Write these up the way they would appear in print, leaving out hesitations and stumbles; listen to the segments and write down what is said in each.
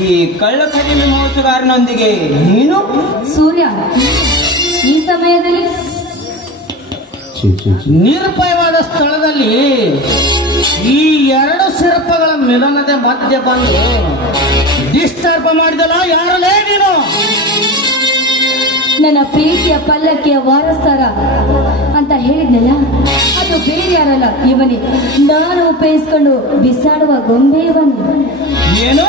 ಈ ಕಳ್ಳ ಕಡಿಮೆ ಮೋಸಗಾರನೊಂದಿಗೆ ನೀನು ಸೂರ್ಯ ಈ ಸಮಯದಲ್ಲಿ ನಿರ್ಭಯವಾದ ಸ್ಥಳದಲ್ಲಿ ಈ ಎರಡು ಶಿಲ್ಪಗಳ ಮಿಲನದ ಮಧ್ಯೆ ಬಂದು ಡಿಸ್ಟರ್ಬ್ ಮಾಡಿದಲ್ಲ ಯಾರಲ್ಲೇ ನೀನು? ನನ್ನ ಪ್ರೀತಿಯ ಪಲ್ಲಕ್ಕಿಯ ವಾರಸ್ತಾರ ಅಂತ ಹೇಳಿದ್ನಲ್ಲ, ಅದು ಬೇರೆ ಯಾರಲ್ಲ, ಇವನೇ. ನಾನು ಉಪಯೋಗಿಸ್ಕೊಂಡು ಬಿಸಾಡುವ ಗೊಂಬೆಯವನು. ಏನು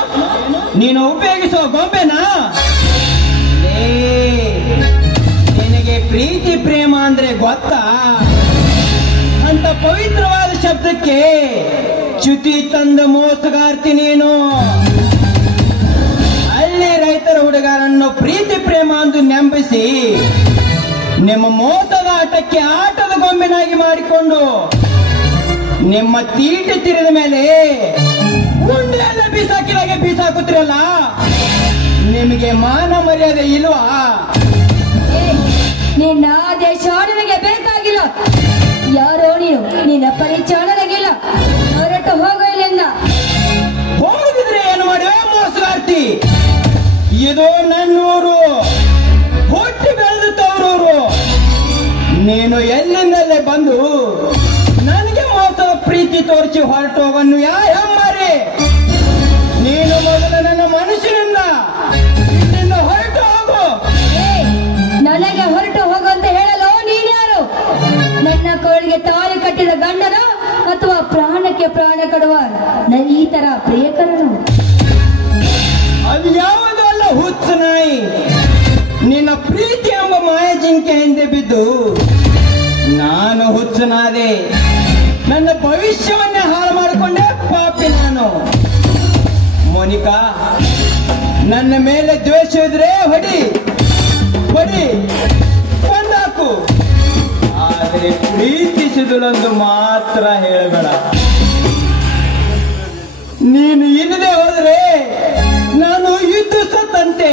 ನೀನು ಉಪಯೋಗಿಸುವ ಗೊಂಬೆನಾ? ನಿನಗೆ ಪ್ರೀತಿ ಪ್ರೇಮ ಅಂದ್ರೆ ಗೊತ್ತಾ? ಅಂತ ಪವಿತ್ರವಾದ ಶಬ್ದಕ್ಕೆ ಚ್ಯುತಿ ತಂದ ಮೋಸಗಾರ್ತಿ ನೀನು. ಹಳ್ಳಿ ರೈತರ ಹುಡುಗರನ್ನು ಪ್ರೀತಿ ಪ್ರೇಮ ಎಂದು ನೆಂಬಿಸಿ ನಿಮ್ಮ ಮೋಸದ ಆಟಕ್ಕೆ ಆಟದ ಗೊಂಬೆನಾಗಿ ಮಾಡಿಕೊಂಡು ನಿಮ್ಮ ತೀಟೆ ತಿರಿದ ಮೇಲೆ ಗುಂಡೆಲ್ಲ ಬೀಸಾಕಿದಾಗೆ ಬೀಸಾಕುತ್ತಿರಲ್ಲ. ನಿಮಗೆ ನಿನಗೆ ಮಾನ ಮರ್ಯಾದೆ ಇಲ್ವಾ? ನಿನ್ನ ದೇಶಾಡನೆಗೆ ಬೇಕಾಗಿಲ್ಲ. ಯಾರೋ ನೀನು, ನಿನ್ನ ಪರಿಚಯ ನನಗಿಲ್ಲ. ಹೊರಟು ಹೋಗೋ ಇಲ್ಲಿಂದ. ಹೋಗಿದ್ರೆ ಏನು ಮಾಡುವೆ ಮೋಸಗಾರ್ತಿ? ಇದು ನನ್ನೂರು, ಹುಟ್ಟಿ ಬೆಳೆದು ತವರೂರು. ನೀನು ಎಲ್ಲಿಂದಲೇ ಬಂದು ನನಗೆ ಮೋಸ ಪ್ರೀತಿ ತೋರಿಸಿ ಹೊರಟು ಹೋಗನ್ನು ಹೆಮ್ಮಾರಿ? ನೀನು ಮೊದಲು ನನ್ನ ಮನುಷ್ಯನಿಂದ ಇಲ್ಲಿಂದ ಹೊರಟು ಹೋಗು. ನನಗೆ ಹೊರಟು ಹೋಗು ಅಂತ ಹೇಳಲು ನೀನ್ಯಾರು? ನನ್ನ ಕೋಳಿಗೆ ತಾಳಿ ಕಟ್ಟಿದ ಗಂಡನ ಅಥವಾ ಪ್ರಾಣಕ್ಕೆ ಪ್ರಾಣ ಕೊಡುವ ಈ ತರ ಪ್ರಿಯಕರನು? ಅದು ಯಾವುದೂ ಅಲ್ಲ ಹುಚ್ಚು ನಾಯಿ. ನಿನ್ನ ಪ್ರೀತಿ ಎಂಬ ಮಾಯ ಜಿಂಕೆ ಹಿಂದೆ ಬಿದ್ದು ನಾನು ಹುಚ್ಚನಾದೆ. ನನ್ನ ಭವಿಷ್ಯವನ್ನೇ ಹಾಳು ಮಾಡಿಕೊಂಡೆ ಪಾಪಿ ನಾನು. ಮೋನಿಕಾ, ನನ್ನ ಮೇಲೆ ದ್ವೇಷ ಇದ್ರೆ ಹೊಡಿ ಹೊಡಿ, ಕೊಂದಾಕು. ಆದರೆ ಪ್ರೀತಿಸಿದಳೊಂದು ಮಾತ್ರ ಹೇಳಬೇಡ. ನೀನು ಇಲ್ಲದೆ ಹೋದ್ರೆ ನಾನು ಇದ್ದು ಸತ್ತಂತೆ.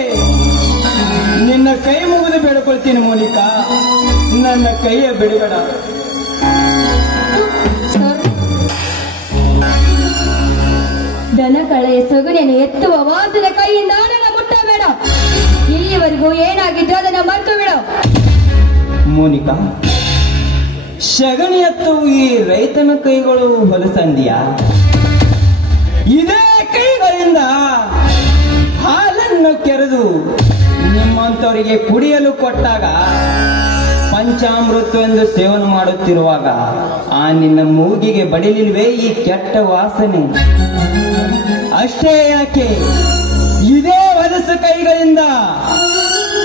ನಿನ್ನ ಕೈ ಮುಗಿದು ಬೇಡ್ಕೊಳ್ತೀನಿ ಮೋನಿಕಾ, ನನ್ನ ಕೈಯ ಬಿಡಬೇಡ. ದನ ಕಳೆಯ ಸೊಗಣಿಯನ್ನು ಎತ್ತುವ ವಾಸನ ಕೈಯಿಂದ ನನ್ನ ಮುಟ್ಟಬೇಡ. ಇಲ್ಲಿವರೆಗೂ ಏನಾಗಿದ್ದು ಅದನ್ನ ಮರೆತು ಬಿಡು. ಮೋನಿಕಾ, ಶಗಣಿ ಎತ್ತು ಈ ರೈತನ ಕೈಗಳು ಹೊಲಸಂದಿಯಾ? ಇದೇ ಕೈಗಳಿಂದ ಹಾಲನ್ನು ಕೆರೆದು ನಿಮ್ಮಂತವರಿಗೆ ಕುಡಿಯಲು ಕೊಟ್ಟಾಗ ಪಂಚಾಮೃತವೆಂದು ಸೇವನೆ ಮಾಡುತ್ತಿರುವಾಗ ಆ ನಿನ್ನ ಮೂಗಿಗೆ ಬಡಿಲಿಲ್ವೇ ಈ ಕೆಟ್ಟ ವಾಸನೆ? ಅಷ್ಟೇ ಯಾಕೆ, ಇದೇ ಹೊಲಸ ಕೈಗಳಿಂದ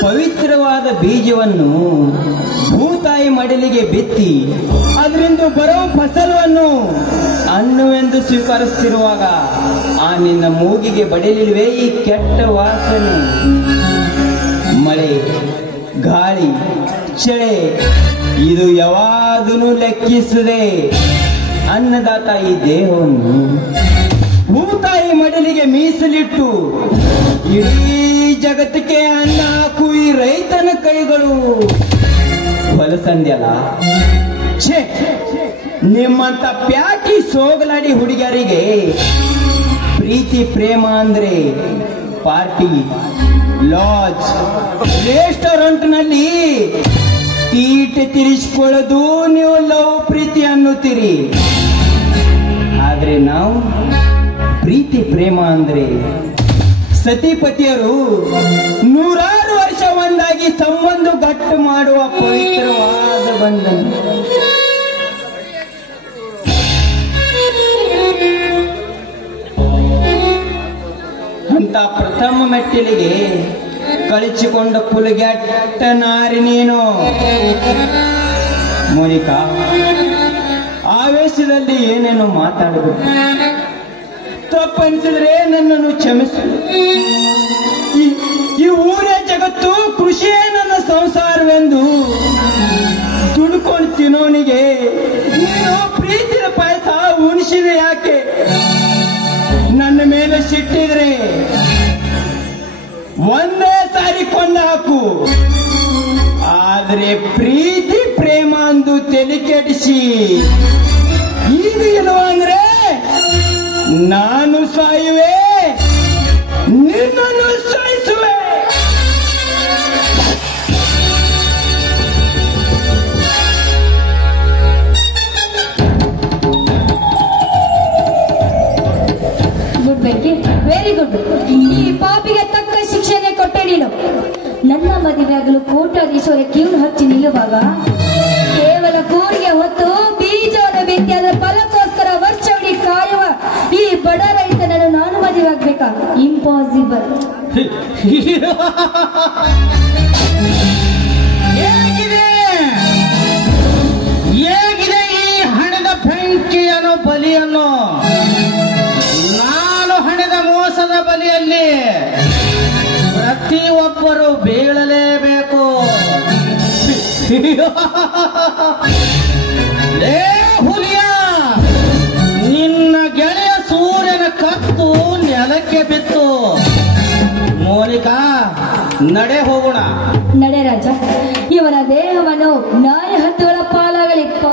ಪವಿತ್ರವಾದ ಬೀಜವನ್ನು ಭೂತಾಯಿ ಮಡಿಲಿಗೆ ಬಿತ್ತಿ ಅದರಿಂದ ಬರೋ ಫಸಲನ್ನು ಅನ್ನುವೆಂದು ಸ್ವೀಕರಿಸುತ್ತಿರುವಾಗ ಆ ನಿನ್ನ ಮೂಗಿಗೆ ಬಡಿಲಿಲ್ವೇ ಈ ಕೆಟ್ಟ ವಾಸನೆ? ಮಳೆ, ಗಾಳಿ, ಚಳಿ ಇದು ಯಾವಾಗಲೂ ಲೆಕ್ಕಿಸದೆ ಅನ್ನದಾತ ಈ ದೇಹವನ್ನು ಭೂತಾಯಿ ಮಡಿಲಿಗೆ ಮೀಸಲಿಟ್ಟು ಇಡೀ ಜಗತ್ತಿಗೆ ಅನ್ನ ಹಾಕು ಈ ರೈತನ ಕೈಗಳು ಹೊಲಸಂದ್ಯಲ್ಲ. ಛೇ, ನಿಮ್ಮಂತ ಪ್ಯಾಕಿ ಸೋಗಲಾಡಿ ಹುಡುಗಿಯರಿಗೆ ಪ್ರೀತಿ ಪ್ರೇಮ ಅಂದ್ರೆ ಪಾರ್ಟಿ, ಲಾಡ್ಜ್, ರೆಸ್ಟೋರೆಂಟ್ ನಲ್ಲಿ ತೀಟೆ ತಿರಿಸಿಕೊಳ್ಳೋದು ನೀವು ಲವ್ ಪ್ರೀತಿ ಅನ್ನುತ್ತೀರಿ. ಆದ್ರೆ ನಾವು ಪ್ರೀತಿ ಪ್ರೇಮ ಅಂದ್ರೆ ಸತಿಪತಿಯರು 100 ವರ್ಷ ಒಂದಾಗಿ ಸಂಬಂಧ ಗಟ್ಟು ಮಾಡುವ ಪವಿತ್ರವಾದ ಬಂಧನ. ಅಂತ ಪ್ರಥಮ ಮೆಟ್ಟಿಲಿಗೆ ಕಳಿಸಿಕೊಂಡ ಕುಲಗೆಟ್ಟ ನಾರಿ ನೀನು. ಮೋನಿಕಾ, ಆವೇಶದಲ್ಲಿ ಏನೇನು ಮಾತಾಡಬೇಕು. ತಪ್ಪನಿಸಿದ್ರೆ ನನ್ನನ್ನು ಕ್ಷಮಿಸು. ಈ ಊರೇ ಜಗತ್ತು, ಕೃಷಿಯೇ ನನ್ನ ಸಂಸಾರವೆಂದು ದುಡ್ಕೊಂಡು ತಿನ್ನೋನಿಗೆ ನೀನು ಪ್ರೀತಿಯ ಪಾಯಸ ಉಣಿಸಿದೆ ಯಾಕೆ? ನನ್ನ ಮೇಲೆ ಸಿಟ್ಟಿದ್ರೆ ಒಂದೇ ಸಾರಿ ಕೊಂದ ಹಾಕು. ಆದ್ರೆ ಪ್ರೀತಿ ಪ್ರೇಮ ಅಂದು ತಲೆ ಕೆಡಿಸಿ ಈಗ ಇಲ್ವಾ ಅಂದ್ರೆ ನಾನು ಸಾಯುವೆ, ನಿನ್ನನ್ನು ಸಾಯಿಸುವೆ. ಗುಡ್ ಬೆಂಕಿ, ವೆರಿ ಗುಡ್. ಈ ಪಾಪಿಗೆ ತಕ್ಕ ಶಿಕ್ಷಣೆ ಕೊಟ್ಟೆ ನೀನು. ನನ್ನ ಮದುವೆಯಾಗಲು ಕೋಟ್ಯಾಧೀಶ್ವರ ಕಿವಿನ ಹಚ್ಚಿ ನಿಲ್ಲುವಾಗ ಕೇವಲ ಕೂರಿಗೆ ಹೊತ್ತು ಬೀಜವನ್ನು ಬಿತ್ತಿ ಅದರ ಫಲಕ್ಕೋಸ್ಕರ ವರ್ಷವಿಡೀ ಕಾಯುವ ಈ ಬಡ ರೈತನನ್ನು ನಾನು ಮದುವೆ ಆಗ್ಬೇಕಾ? ಇಂಪಾಸಿಬಲ್. ಹೇಗಿದೆ ಈ ಹಣದ ಬೆಂಕಿಯನ್ನು ಬಲಿಯನ್ನು? ನಾನು ಹಣದ ಮೋಸದ ಬಲಿಯಲ್ಲಿ ಪ್ರತಿಯೊಬ್ಬರು ಬೀಳಲೇಬೇಕು. ಏ ಹುಲಿಯ, ನಿನ್ನ ಗೆಳೆಯ ಸೂರ್ಯನ ಕತ್ತು ನೆಲಕ್ಕೆ ಬಿತ್ತು. ಮೋನಿಕಾ, ನಡೆ ಹೋಗೋಣ. ನಡೆ ರಾಜ, ಇವನ ದೇಹವನ್ನು ನಾಯ ಹತ್ತುಗಳ ಪಾಲಾಗಲಿಪ್ಪ.